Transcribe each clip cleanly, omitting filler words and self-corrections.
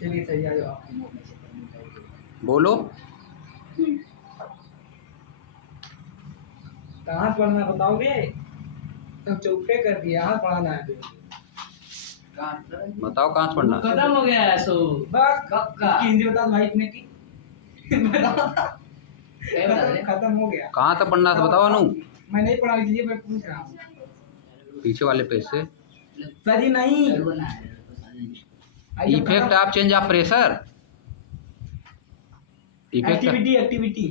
चलिए सही आ जाओ आपकी मोबाइल से करनी चाहिए। बोलो। कहाँ पढ़ना बताओगे? सब चौके कर दिया, यहाँ पढ़ाना है। बताओ कहाँ से पढ़ना। खत्म हो गया है सो बस कक्का हिंदी बता भाई इतने की। खत्म हो गया। कहाँ से पढ़ना है बताओ अनु। मैं नहीं पढ़ा, इसलिए मैं पूछ रहा हूँ। पीछे वाले पेज से। सर जी नहीं। Effect of change of pressure. Activity activity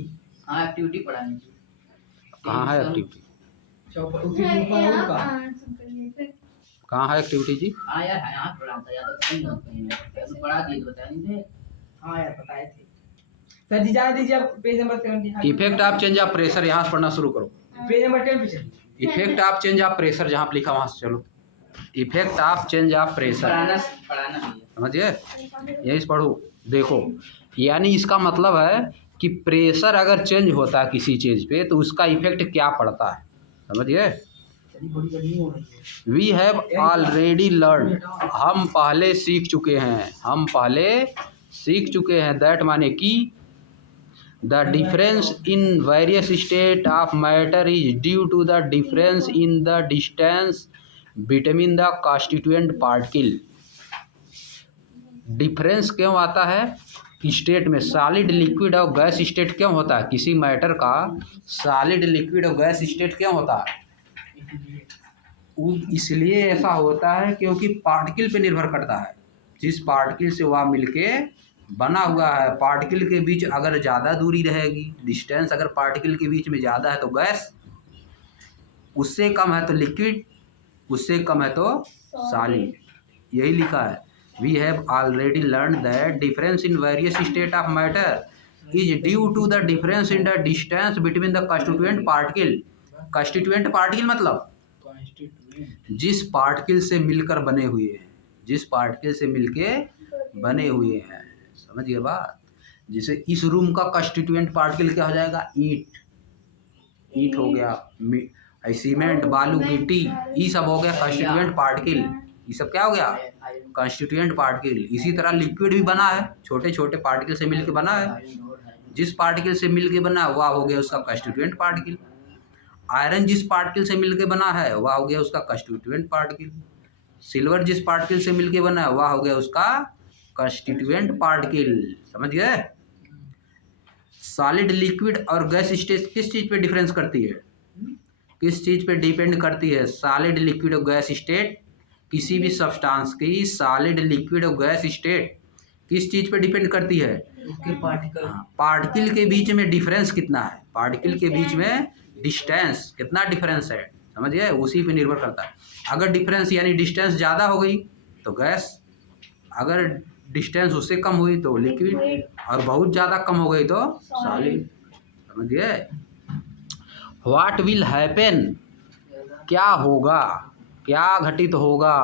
हाँ एक्टिविटी पढ़ानी कहाँ है एक्टिविटी? उसी ऊपर होगा। कहाँ है एक्टिविटी जी? हाँ यार यहाँ पढ़ाता या तो नहीं होता है पढ़ा दिए तो बता नहीं थे। हाँ यार बताए थे सर जी। जाने दीजिए आप page number 70। Effect of change of pressure यहाँ से पढ़ना शुरू करो। पेज नंबर 10 पे चलिए। Effect of change of pressure जहाँ पे लिखा वहाँ से चलो। Effect of change of pressure पढ़ाना समझिए, यही से पढ़ो। देखो यानी इसका मतलब है कि प्रेशर अगर चेंज होता है किसी चीज़ पे तो उसका इफेक्ट क्या पड़ता है, समझिए। वी हैव ऑलरेडी लर्न, हम पहले सीख चुके हैं, हम पहले सीख चुके हैं। दैट माने कि the difference in various state of matter is due to the difference in the distance between the constituent particle. Difference क्यों आता है स्टेट में? सॉलिड लिक्विड और गैस स्टेट क्यों होता है? किसी मैटर का सॉलिड लिक्विड और गैस स्टेट क्यों होता है? इसलिए ऐसा होता है क्योंकि पार्टिकल पे निर्भर करता है। जिस पार्टिकल से वह मिलके बना हुआ है, पार्टिकल के बीच अगर ज़्यादा दूरी रहेगी, डिस्टेंस अगर पार्टिकल के बीच में ज़्यादा है तो गैस, उससे कम है तो लिक्विड, उससे कम है तो सॉलिड। यही लिखा है। We have already learned that difference in various state of matter is due to the difference in the distance between the constituent particle। constituent particle मतलब जिस पार्टिकल से मिलकर बने हुए हैं, जिस पार्टिकल से मिलके बने हुए हैं, समझिए बात। जैसे इस रूम का कंस्टिट्यूएंट पार्टिकल क्या हो जाएगा? ईंट, ईंट हो गया, सीमेंट, बालू, गिट्टी, ये सब हो गया कंस्टिट्यूएंट पार्टिकल। ये सब क्या हो गया? Constituent particle. इसी तरह लिक्विड भी बना है, छोटे छोटे पार्टिकल से मिलकर बना है। जिस पार्टिकल से मिलकर बना है वह हो गया उसका कंस्टिट्यूएंट पार्टिकल। आयरन जिस पार्टिकल से मिलकर बना है वह हो गया उसका कंस्टिट्यूएंट पार्टिकल। सिल्वर जिस पार्टिकल से मिलकर बना है वह हो गया उसका कंस्टिट्यूएंट पार्टिकल, समझ गए। सॉलिड, लिक्विड और गैस स्टेट किस चीज़ पे डिफरेंस करती है? किस चीज़ पे डिपेंड करती है? सॉलिड, लिक्विड और गैस स्टेट किसी भी सब्सटेंस की सॉलिड, लिक्विड और गैस स्टेट किस चीज़ पे डिपेंड करती है? उसके पार्टिकल। पार्टिकल के बीच में डिफरेंस कितना है, पार्टिकल के बीच में डिस्टेंस कितना डिफरेंस है, समझिए, उसी पे निर्भर करता है। अगर डिफरेंस यानी डिस्टेंस ज़्यादा हो गई तो गैस, अगर डिस्टेंस उससे कम हुई तो लिक्विड, और बहुत ज़्यादा कम हो गई तो सॉलिड, समझिए। व्हाट विल हैपन, क्या होगा, क्या घटित होगा?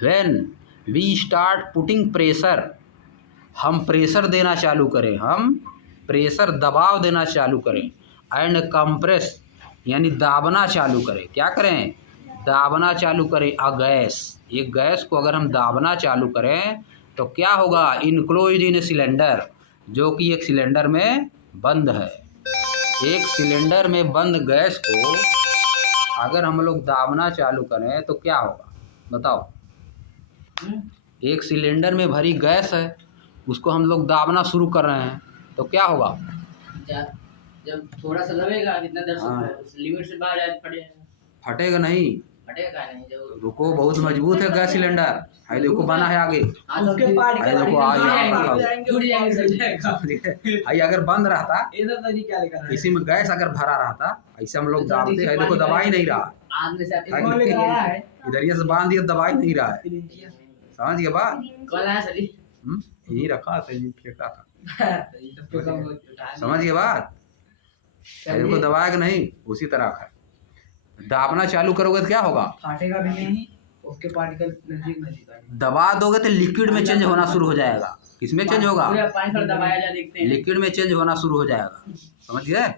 When we start putting pressure, हम प्रेशर देना चालू करें, हम प्रेशर दबाव देना चालू करें। एंड कंप्रेस यानी दाबना चालू करें। क्या करें? दाबना चालू करें। अ गैस, एक गैस को अगर हम दाबना चालू करें तो क्या होगा? इनक्लोज्ड इन ए सिलेंडर, जो कि एक सिलेंडर में बंद है। एक सिलेंडर में बंद गैस को अगर हम लोग दाबना चालू करें तो क्या होगा बताओ? एक सिलेंडर में भरी गैस है, उसको हम लोग दाबना शुरू कर रहे हैं तो क्या होगा? जब थोड़ा सा लगेगा कितना देर से लिमिट से बाहर फटेगा। फटेगा नहीं, फटेगा नहीं। जब रुको, बहुत मजबूत है गैस सिलेंडर। है देखो बना है आगे, उसके पार्टिकल देखो आई अगर बंद रहता, इसी में गैस अगर भरा रहता, ऐसे हम लोग दाबते हैं, देखो दबा ही नहीं रहा, इधर से बांध दिया, दबा ही नहीं रहा है, समझ गए बात? यही रखा था, यही फेंका था, समझ गए बात? देखो दबाया कि नहीं, उसी तरह है। दाबना चालू करोगे तो क्या होगा? फाटेगा भी नहीं, उसके पार्टिकल नजदीक नजदीक आएंगे। दबा दोगे तो लिक्विड में चेंज होना शुरू हो जाएगा। किसमें चेंज होगा? लिक्विड में चेंज होना शुरू हो जाएगा, समझ गए?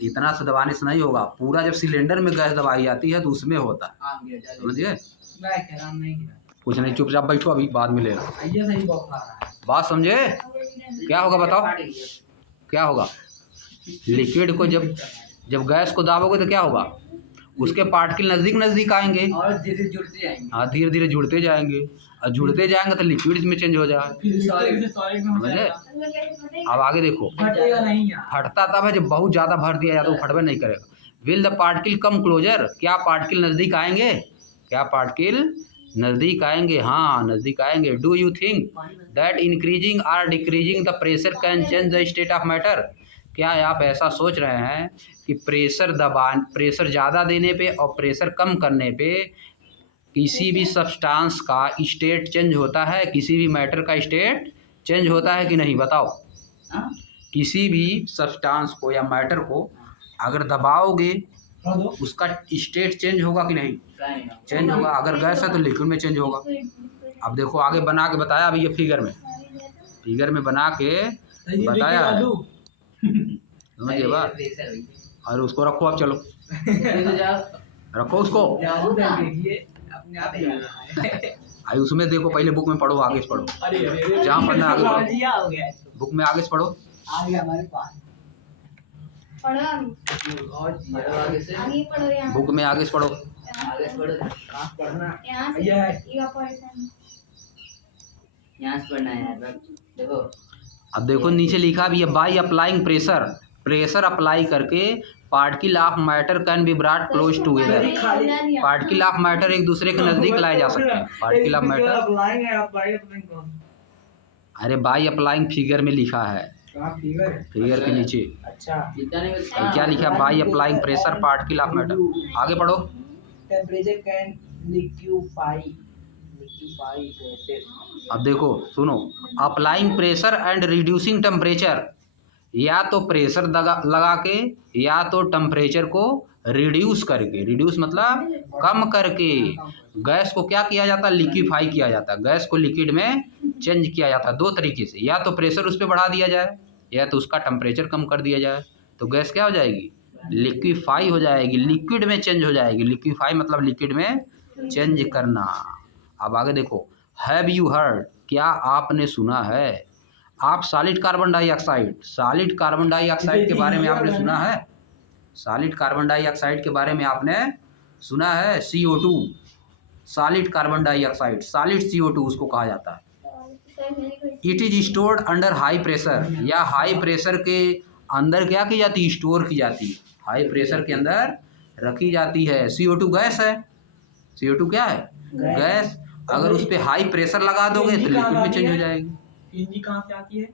इतना से दबाने से नहीं होगा, पूरा जब सिलेंडर में गैस दबाई जाती है तो उसमें होता है, समझ गए? कुछ नहीं, चुपचाप बैठो, अभी बाद में लेना। ये सही बौखला रहा है। बात समझे? क्या होगा बताओ, क्या होगा? लिक्विड को जब गैस को दाबोगे तो क्या होगा? उसके पार्टिकल नज़दीक नज़दीक आएंगे और धीरे जुड़ते जाएंगे। हाँ, धीरे धीरे जुड़ते जाएंगे, और जुड़ते जाएंगे तो लिक्विड में चेंज हो जाएगा। फिर सॉलिड में हो समझे? जाएगा। अब आगे देखो, फटेगा नहीं यार। फटता तब है जब बहुत ज़्यादा भर दिया जाता है, वो फटवे नहीं करेगा। Will the particle come closer, क्या पार्टिकल नज़दीक आएंगे? क्या पार्टिकल नज़दीक आएंगे? हाँ, नज़दीक आएंगे। Do you think that increasing और decreasing the pressure can change the state of matter? क्या आप ऐसा सोच रहे हैं कि प्रेशर ज़्यादा देने पे और प्रेशर कम करने पे किसी भी सब्सटेंस का स्टेट चेंज होता है? किसी भी मैटर का स्टेट चेंज होता है कि नहीं? बताओ। हाँ? किसी भी सब्सटेंस को या मैटर को अगर दबाओगे हाँ दो। उसका स्टेट चेंज होगा कि नहीं? चेंज होगा। अगर गैस है तो लिक्विड में चेंज होगा। अब देखो आगे बना के बताया अभी, ये फिगर में बना के बताया है, समझिए बात। और उसको रखो, अब चलो रखो उसको। जादू कर देखिए अपने आप ही आ रहा है। आई उसमें देखो, पहले बुक में पढ़ो, आगे से पढ़ो, अरे अरे जहाँ पढ़ना आगे पढ़ो, जिया हो गया है। बुक में आगे से पढ़ो। आ गया हमारे पास। पढ़ो और जिया आगे से आगे पढ़ो यहाँ बुक में आगे से पढ़ो। आगे से पढ़ो। कहाँ से पढ़ना? यहाँ से ये है। इवापोरेशन यहाँ से पढ़ना है यार, देखो। अब देखो नीचे लिखा भी है, बाई अप्लाइंग प्रेशर अप्लाई करके particle of matter can be brought close together. Particle of matter एक दूसरे के नज़दीक लाए जा सकते हैं। पार्टिकल ऑफ मैटर, अप्लाइंग है, आप बाई अप्लाइंग कौन? अरे बाई अप्लाइंग फिगर में लिखा है, कहाँ फिगर? फिगर के नीचे अच्छा। जितना नहीं ये क्या लिखा है? By applying pressure particle of matter. आगे पढ़ो। Temperature can liquefy gases. अब देखो सुनो, applying pressure and reducing temperature, या तो प्रेशर लगा के या तो टेम्परेचर को रिड्यूस करके, रिड्यूस मतलब कम करके गैस को क्या किया जाता है? लिक्विफाई किया जाता है। गैस को लिक्विड में चेंज किया जाता है दो तरीके से, या तो प्रेशर उस पर बढ़ा दिया जाए या तो उसका टेम्परेचर कम कर दिया जाए, तो गैस क्या हो जाएगी? लिक्विफाई हो जाएगी, लिक्विड में चेंज हो जाएगी। लिक्विफाई मतलब लिक्विड में चेंज करना। अब आगे देखो, हैव यू हर्ड, क्या आपने सुना है? आप सॉलिड कार्बन डाइऑक्साइड के बारे में आपने सुना है? सॉलिड कार्बन डाइऑक्साइड के बारे में आपने सुना है? CO2, solid carbon dioxide, solid CO2 उसको कहा जाता है। It is stored under high pressure, या हाई प्रेशर के अंदर क्या की जाती है? स्टोर की जाती है, हाई प्रेशर के अंदर रखी जाती है। CO2 गैस है, CO2 क्या है? गैस। अगर उस पर हाई प्रेशर लगा दोगे तो लिक्विड में चेंज हो जाएगी। सीएनजी कहाँ से आती है?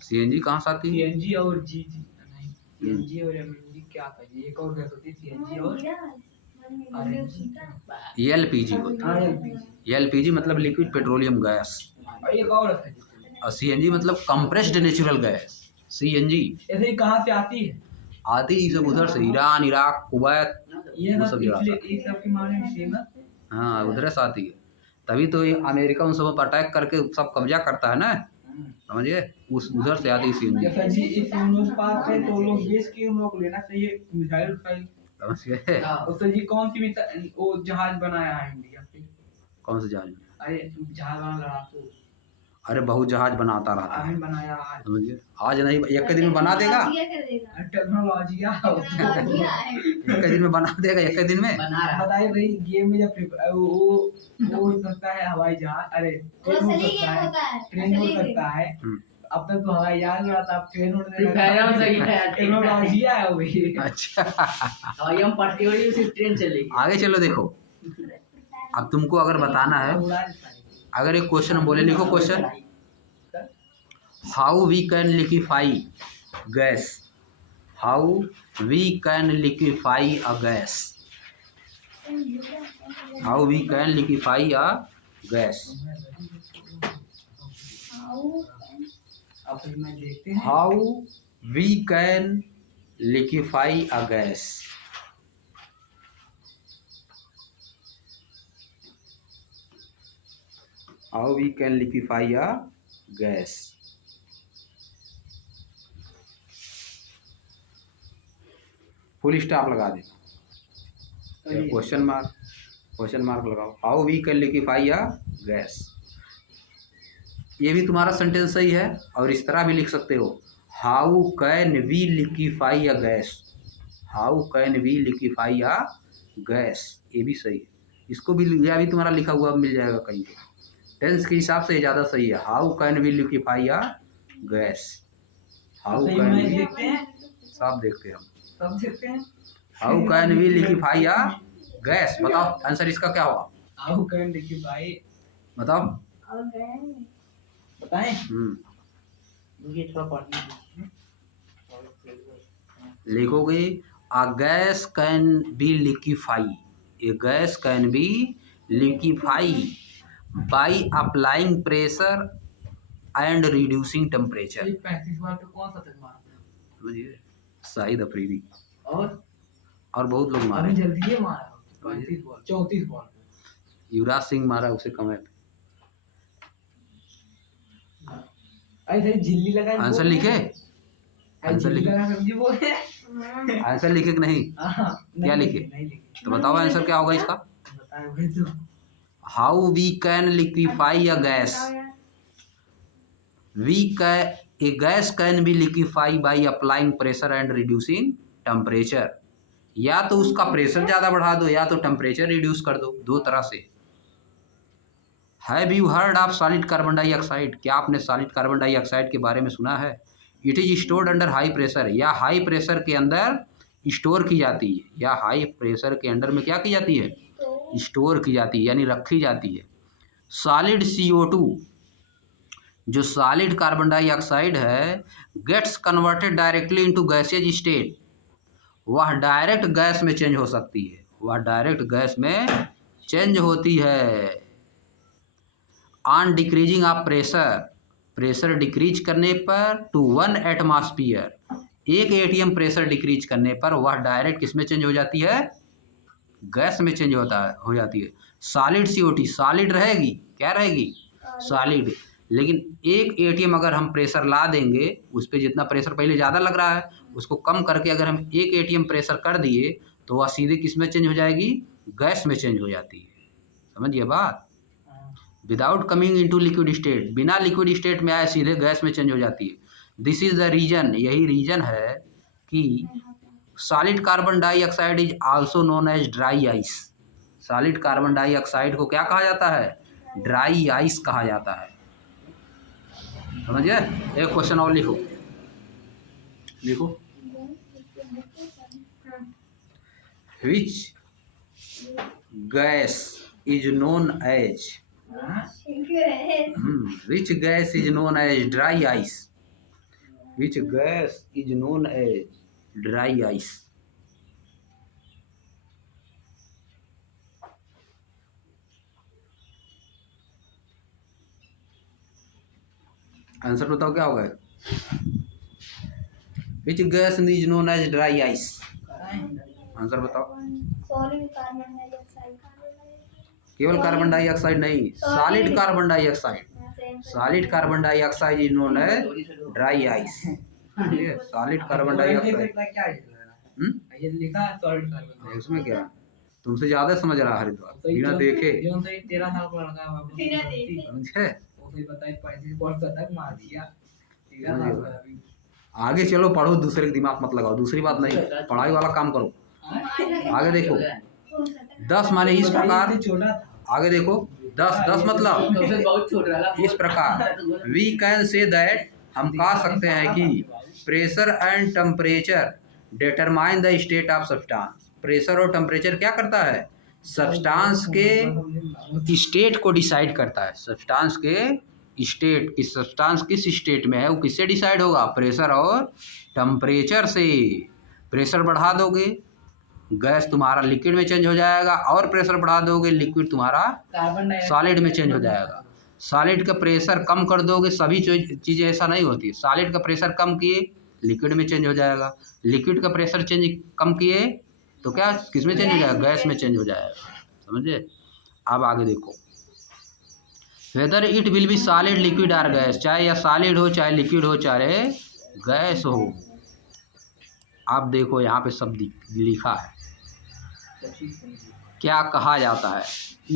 CNG कहाँ से आती है? सीएनजी और जीजी नहीं, सीएनजी और एमएनजी क्या था? ये एक और गैस होती है, सीएनजी और LPG होती हाँ, है। एलपीजी। LPG मतलब लिक्विड पेट्रोलियम गैस, और एक और है। और CNG मतलब कंप्रेस्ड नेचुरल गैस। CNG ऐसे ही कहाँ से आती है? आती ही सब उधर से, ईरान, इराक, कुवैत, ये वो सब सब जगह से। ये सब के मामले में सेम है। हाँ, उधर से आती है। तभी तो ये अमेरिका उन सब पर अटैक करके सब कब्जा करता है ना, समझिए, उस उधर से आती है CNG। जैसा जी इस उन्नीस पास है तो लोग बेच के हम लोग को लेना चाहिए मिसाइल उसाइल। समझ गए? और सर जी कौन सी वो जहाज बनाया है इंडिया पे? कौन से जहाज? अरे जहाज बना लड़ाकू अरे बहुत जहाज बनाता रहता है, आमिर बनाया है। समझिए। आज नहीं, एक के दिन में बना देगा, टेक्नोलॉजी एक के दिन में बना देगा, एक के दिन में। बना रहा है। बताइए भाई, गेम में जब वो उड़ सकता है हवाई जहाज, अरे ट्रेन उड़ सकता है। अब तक तो हवाई जहाज उड़ा था, अब ट्रेन उड़ने लगा। टेक्नोलॉजी है वो भी। अच्छा, और ये हम पट्टी हो रही उसी ट्रेन चलेगी। आगे चलो। देखो अब तुमको अगर बताना है, उड़ा देता है। अगर एक क्वेश्चन बोले, लिखो question, how we can liquefy gas, how we can liquefy a gas, how we can liquefy a gas, अब फिर मैं देखते हैं। How we can liquefy a gas. How we can liquefy a gas. Full stop लगा देना, question mark. Question mark लगाओ। How we can liquefy a gas. ये भी तुम्हारा सेंटेंस सही है, और इस तरह भी लिख सकते हो, how can we liquefy a gas. How can we liquefy a gas, ये भी सही है। इसको भी, यह भी तुम्हारा लिखा हुआ मिल जाएगा कहीं पे। टेंस के हिसाब से ज़्यादा सही है। How can we liquefy a gas. How सही कैन में वी, देखते हैं, सब देखते हैं हम। सब देखते हैं। How can we liquefy a gas. बताओ आंसर इसका क्या होगा, हाउ कैन लिक्विफाई, बताओ। और गए बताएं? ये थोड़ा पढ़ने लिखोगे a gas can be liquefy. A gas can be liquefy by applying pressure and reducing temperature. ये 35 बार पे कौन सा तक मारते हैं? समझिए, शाहिद अफरीदी और बहुत लोग मारे। अभी जल्दी ये मारा 35 बॉल 34 बॉल। युवराज सिंह मारा, उसे कम है। ऐसे झिल्ली लगा के आंसर बोल लिखे, रहे हैं। आंसर झिल्ली लिखे, लगा के समझी बोल रहे हैं। आंसर लिखे कि नहीं, हाँ, क्या नहीं लिखे? नहीं लिखे। तो बताओ आंसर क्या होगा इसका। बताए हुए तो how we can liquefy a gas. A gas can be liquefy by applying pressure and reducing temperature. या तो उसका प्रेशर ज़्यादा बढ़ा दो, या तो टेम्परेचर रिड्यूस कर दो, दो तरह से। Have you heard of solid carbon dioxide. क्या आपने सॉलिड कार्बन डाइऑक्साइड के बारे में सुना है। It is stored under high pressure, या हाई प्रेशर के अंदर स्टोर की जाती है, या हाई प्रेशर के अंडर में क्या की जाती है, स्टोर की जाती है, यानी रखी जाती है। सॉलिड CO2, जो सॉलिड कार्बन डाइऑक्साइड है, gets converted directly into gaseous state. वह डायरेक्ट गैस में चेंज हो सकती है, वह डायरेक्ट गैस में चेंज होती है। On decreasing of pressure, pressure decrease करने पर to 1 atmosphere, 1 ATM pressure decrease करने पर वह डायरेक्ट किस में चेंज हो जाती है, गैस में चेंज हो जाती है। सॉलिड CO2 सॉलिड रहेगी, क्या रहेगी, सॉलिड। लेकिन 1 ATM अगर हम प्रेशर ला देंगे, उस पर जितना प्रेशर पहले ज़्यादा लग रहा है उसको कम करके अगर हम 1 ATM प्रेशर कर दिए, तो वह सीधे किस में चेंज हो जाएगी, गैस में चेंज हो जाती है। समझिए बात। Without coming into liquid state, बिना लिक्विड स्टेट में आए सीधे गैस में चेंज हो जाती है। दिस इज द रीजन, यही रीजन है कि solid carbon dioxide is also known as dry ice. Solid carbon dioxide को क्या कहा जाता है, ड्राई आइस कहा जाता है। समझिए। एक क्वेश्चन और लिखो, लिखो। Which gas is known as, which gas is known as dry ice? Which gas is known as dry ice? Answer बताओ क्या होगा। Which gas is known as dry ice? Answer बताओ। केवल कार्बन डाइऑक्साइड नहीं, solid carbon dioxide. Solid carbon dioxide is known as dry ice. Solid carbon dioxide क्या ये लिखा है सॉलिड कार्बन, इसमें क्या, तुमसे ज्यादा समझ रहा हरिद्वार, बिना देखे। 13 साल का लड़का है, समझे। उसे बताइए 35 बॉल तक मार दिया। 13 साल का अभी। आगे चलो, पढ़ो, दूसरे के दिमाग मत लगाओ, दूसरी बात नहीं, पढ़ाई वाला काम करो। आगे देखो, 10 माने इस प्रकार। आगे देखो, 10 मतलब बहुत छोटा था। इस प्रकार। वी कैन से दैट, हम कह सकते हैं कि pressure and temperature determine the state of substance. Pressure और टेम्परेचर क्या करता है, सब्सटेंस के स्टेट को डिसाइड करता है। सब्सटेंस के स्टेट, इस सब्सटेंस किस स्टेट में है वो किससे डिसाइड होगा, प्रेशर और टेम्परेचर से। प्रेशर बढ़ा दोगे गैस तुम्हारा लिक्विड में चेंज हो जाएगा, और प्रेशर बढ़ा दोगे लिक्विड तुम्हारा सॉलिड में चेंज हो जाएगा। सॉलिड का प्रेशर कम कर दोगे, सभी चीज़ें ऐसा नहीं होती। सॉलिड का प्रेशर कम किए लिक्विड में चेंज हो जाएगा, लिक्विड का प्रेशर कम किए तो क्या किस में चेंज हो जाएगा, गैस में चेंज हो जाएगा। समझे। अब आगे देखो, whether it will be solid liquid or gas, चाहे या सॉलिड हो चाहे लिक्विड हो चाहे गैस हो। आप देखो यहाँ पे सब लिखा है, क्या कहा जाता है?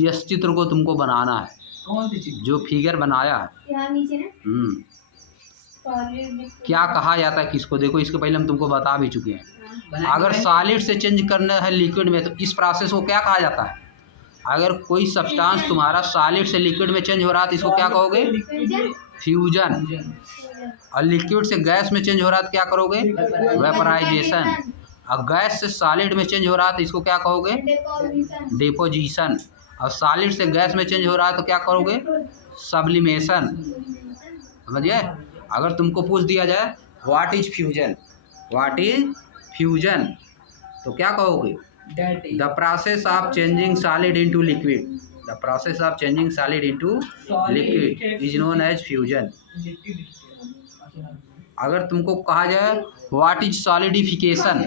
इस चित्र को तुमको बनाना है, कौन सी चीज? जो फिगर बनाया है। यहाँ नीचे ना सॉलिड क्या कहा जाता है किसको? देखो इसके पहले हम तुमको बता भी चुके हैं। अगर सॉलिड से चेंज करना है लिक्विड में तो इस प्रोसेस को क्या कहा जाता है? अगर कोई सब्सटेंस तुम्हारा सॉलिड से लिक्विड में चेंज हो रहा है तो इसको क्या कहोगे? फ्यूजन। और लिक्विड से गैस में चेंज हो रहा है तो क्या करोगे? वेपराइजेशन। और गैस से सॉलिड में चेंज हो रहा है तो इसको क्या कहोगे? डिपोजिशन। और सॉलिड से गैस में चेंज हो रहा है तो क्या करोगे? सब्लिमेशन। समझिए? अगर तुमको पूछ दिया जाए what is fusion, what is fusion, तो क्या कहोगे? The process of changing solid into liquid, the process of changing solid into liquid is known as fusion. अगर तुमको कहा जाए व्हाट इज सॉलिडिफिकेशन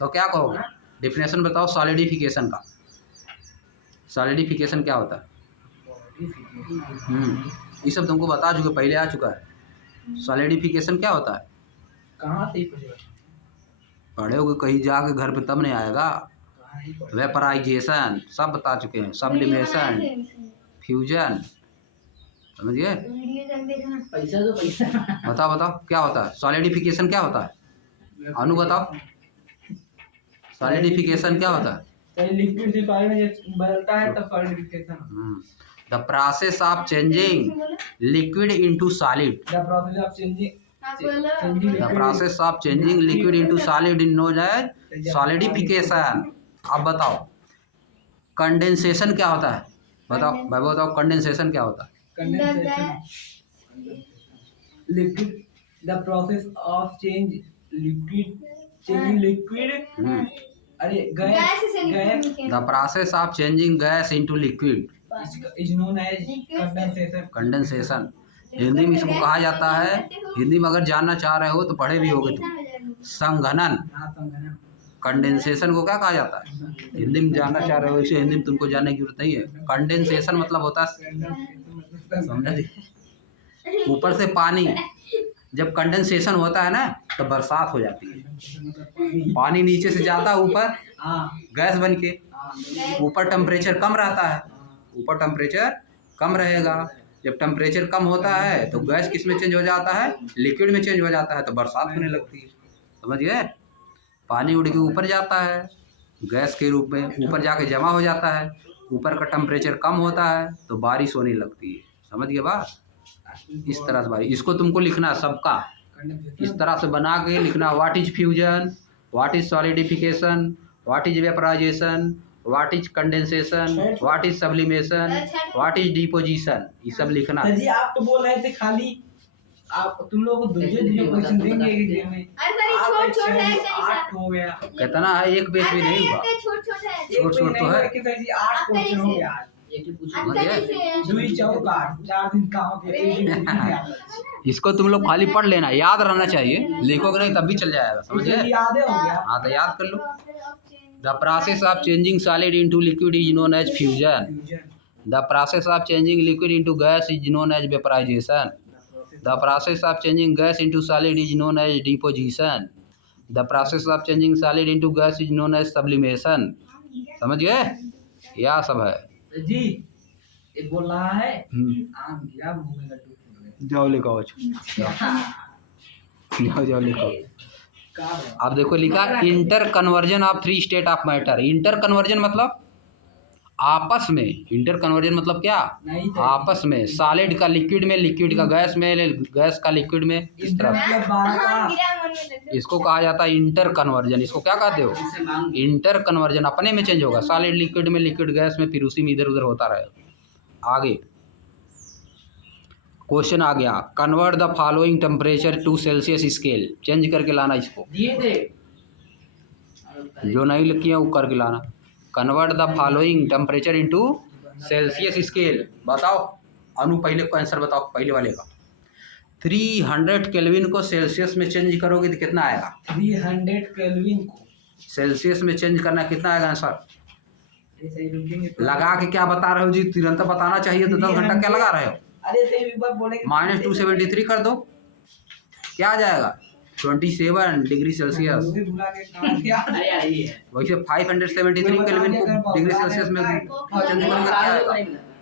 तो क्या कहोगे? डिफिनेशन बताओ सॉलिडिफिकेशन का। सॉलिडिफिकेशन क्या होता है? ये सब तुमको बता चुके, पहले आ चुका है। सॉलिडिफिकेशन क्या होता है? कहाँ से पूछे? पढ़े होगे कहीं जाके, घर पे तब नहीं आएगा। वेपराइजेशन सब बता चुके हैं, सब्लिमेशन, फ्यूजन। समझिए? पैसा तो पैसा। बताओ बताओ क्या होता है? सॉलिडिफिकेशन क्या होता है? अनु बताओ सॉलिडिफिकेशन क्या होता है? लिक्विड से सॉलिड में जब बदलता है तब solidification. The process of changing liquid into solid, the process of changing the process of changing liquid into solid is known as solidification. अब बताओ कंडेंसेशन क्या होता है? बताओ भाई, बताओ कंडेंसेशन क्या होता है? Liquid, the process of change liquid अरे gas the process of changing gas into liquid is known as condensation. Condensation Hindi में इसको कहा जाता है। हिंदी में अगर जानना चाह रहे हो तो पढ़े भी होगे तुम, संघनन। कंडेंसेशन को क्या कहा जाता है? हिंदी में जानना चाह रहे हो, इसे हिंदी में तुमको जानने की जरूरत नहीं है। कंडेंसेशन मतलब होता है, समझे? ऊपर से पानी, जब कंडेंसेशन होता है ना तो बरसात हो जाती है। पानी नीचे से जाता है ऊपर गैस बन के, ऊपर टेम्परेचर कम रहता है, ऊपर टेम्परेचर कम रहेगा। जब टेम्परेचर कम होता है तो गैस किस में चेंज हो जाता है? लिक्विड में चेंज हो जाता है, तो बरसात होने लगती है। समझ गए? पानी उड़ के ऊपर जाता है गैस के रूप में, ऊपर जाके जमा हो जाता है, ऊपर का टेम्परेचर कम होता है तो बारिश होने लगती है। समझ गए बात? इस तरह से बारिश, इसको तुमको लिखना है सबका, इस तरह से बना के लिखना। What is fusion, what is solidification, what is vaporisation, what is condensation, what is sublimation, what is deposition, ये सब लिखना है। जी आप तो बोल रहे थे खाली आप तुम लोगों को दूसरे क्वेश्चन देंगे एग्जाम में। आठ हो गया। कितना है? एक पेज भी नहीं हुआ, छोट छोट तो है। कि सर जी 8 क्वेश्चन हो गया। दुई चौक 8, 4 दिन काम के एक दिन क्या? इसको तुम लोग खाली पढ़ लेना, याद रहना चाहिए, लिखोगे नहीं तब भी चल जाएगा। समझिए? याद हो गया। हाँ तो याद कर लो। The process of changing solid into liquid is known as fusion. The process of changing liquid into gas is known as vaporisation. The process of changing gas into solid is known as deposition. The process of changing solid into gas is known as sublimation. समझ गए? यह सब है जी। एक बोल रहा है आम गिरा मुंह में लड्डू फूट गए। जाओ लिखो, जाओ लिखो। अब देखो लिखा inter conversion of 3 state of matter. Inter conversion मतलब आपस में, इंटर कन्वर्जन मतलब क्या? आपस में, सॉलिड का लिक्विड में, लिक्विड का गैस में, गैस का लिक्विड में, इस तरह से इसको कहा जाता है इंटर कन्वर्जन। इसको क्या कहते हो? Inter conversion. अपने में चेंज होगा, सॉलिड लिक्विड में, लिक्विड गैस में, फिर उसी में इधर उधर होता रहेगा। आगे क्वेश्चन आ गया, convert the following temperature to Celsius scale. Change करके लाना इसको, जो नहीं लिखी है वो करके लाना। Convert the following temperature into Celsius scale. बताओ अनु, पहले को आंसर बताओ, पहले वाले का। 300 केल्विन को सेल्सियस में चेंज करोगे तो कितना आएगा? 300 केल्विन को सेल्सियस में चेंज करना कितना आएगा आंसर? लगा के क्या बता रहे हो जी? तुरंत बताना चाहिए तो 10 घंटा क्या लगा रहे हो? अरे सही एक बार बोलेंगे। -273 कर दो, क्या आ जाएगा? 27 डिग्री सेल्सियस। वो भी भुला के कहा क्या अरे यार ये है वैसे 573 केल्विन को डिग्री सेल्सियस में चंद्रमा का क्या आएगा?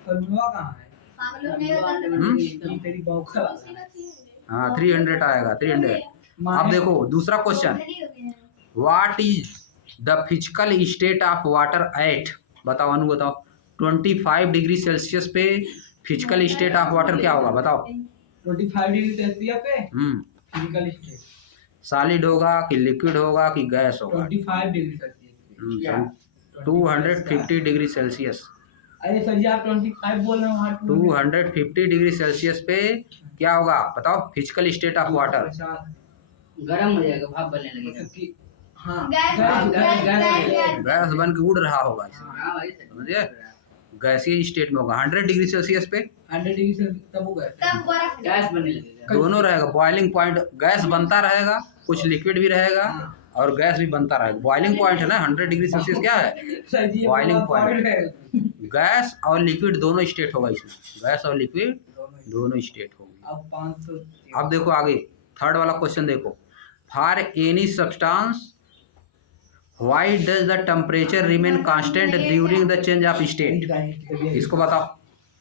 फॉर्मूला कहाँ है पागलों ने ये तेरी बौखला हाँ 300 आएगा 300। अब देखो दूसरा question, what is the physical state of water at, बताओ अनु बताओ, 25 डिग्री सेल्सियस पे फिजिकल स्टेट ऑफ वाटर क्या होगा बताओ? 25 डिग्री सेल्सियस पे फिजिकल स्टेट सॉलिड होगा कि लिक्विड होगा कि गैस होगा? 25 डिग्री सेल्सियस 250 डिग्री सेल्सियस। अरे सर जी आप 25 बोल रहे हो वहाँ 250 डिग्री सेल्सियस पे क्या होगा बताओ फिजिकल स्टेट ऑफ वाटर? गरम हो जाएगा, भाप बनने लगेगा। हाँ गैस बन के उड़ रहा होगा, हाँ भाई समझिए गैसीय स्टेट में होगा। 100 डिग्री सेल्सियस पे 100 डिग्री सेल्सियस तब होगा तब बर्फ गैस बनने लगेगा। दोनों रहेगा, बॉइलिंग पॉइंट, गैस बनता रहेगा, कुछ लिक्विड भी रहेगा और गैस भी बनता रहेगा। बॉइलिंग पॉइंट है ना 100 डिग्री सेल्सियस, क्या है सर जी बॉइलिंग पॉइंट। है गैस और लिक्विड दोनों स्टेट होगा इसमें, गैस और लिक्विड दोनों स्टेट होगी। अब 500 अब देखो आगे थर्ड वाला क्वेश्चन देखो, for any substance why does the temperature remain constant during the change of state? इसको बताओ,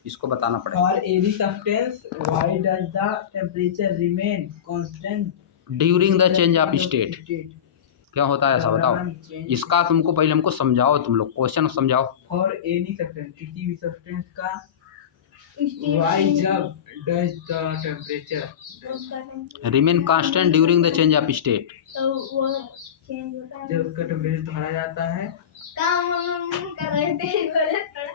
इसको बताना पड़ेगा। For any substance, why does the temperature remain constant during the change of state क्या होता है ऐसा बताओ? इसका तुमको पहले हमको समझाओ, तुम लोग क्वेश्चन समझाओ। For any substance, किसी भी substance का why जब does the temperature remain constant during the change of state, तो वो चेंज होता है। जब उसका टेम्परेचर बढ़ा जाता है काम हम कर रहे थे बोले थोड़ा